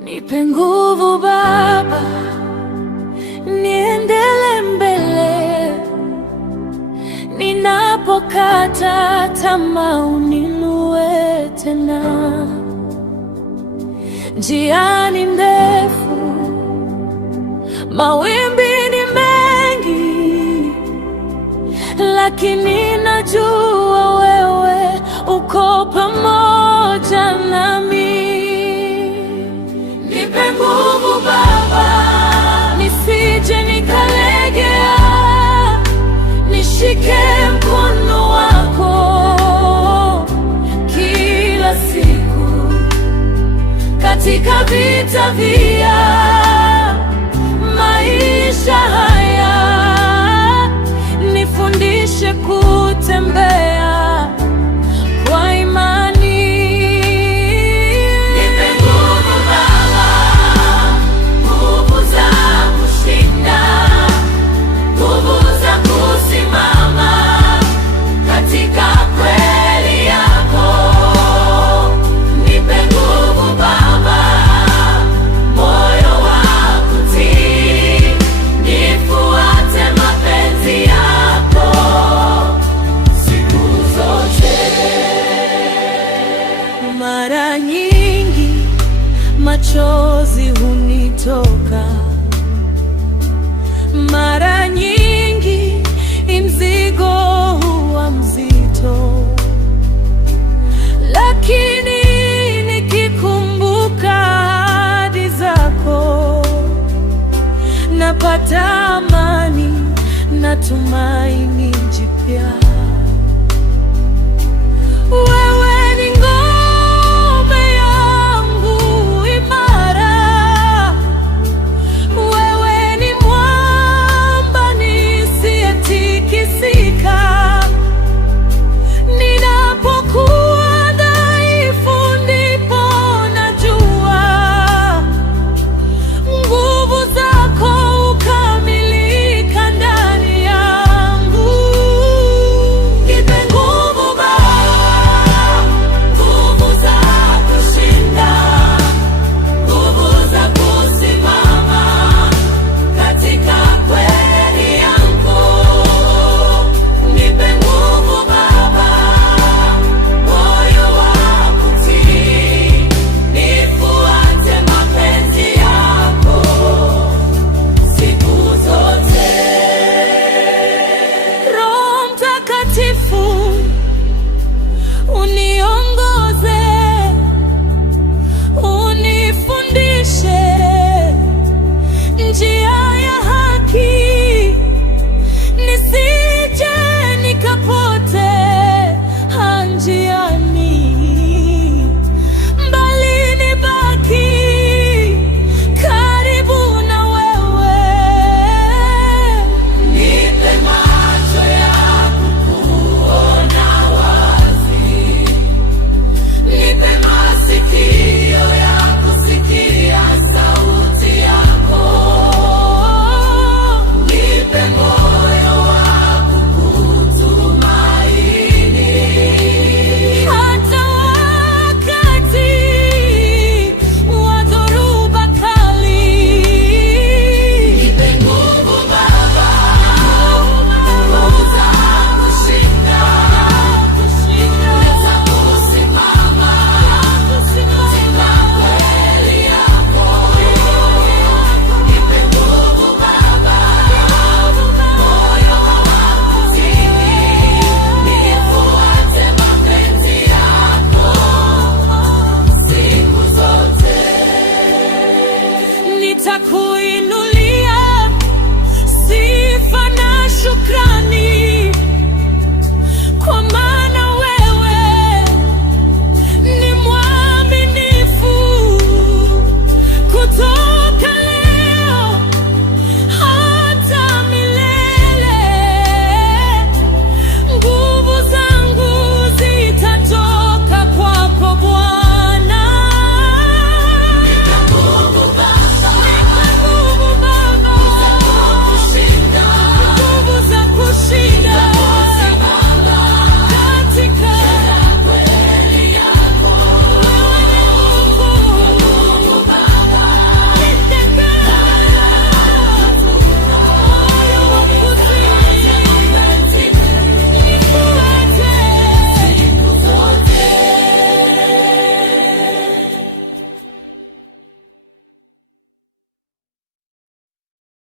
Nipe nguvu Baba, niendelee mbele. Ninapokata tamaa, uninue tena. Njia ni ndefu, mawimbi ni mengi, lakini najua wewe uko pamoja nami. Nipe nguvu Baba, nisije nikalegea. Nishike mkono wako kila siku katika vita vya maisha haya. Nifundishe kutembea kwa imani. Nipe nguvu Baba, nguvu za kushinda, nguvu za kusimama katika kweli yako. Nipe nguvu Baba, moyo wa kutii, nifuate mapenzi yako siku zote. Mara nyingi machozi hunitoka, mara nyingi mzigo huwa mzito, lakini nikikumbuka ahadi zako, napata amani na tumaini jipya.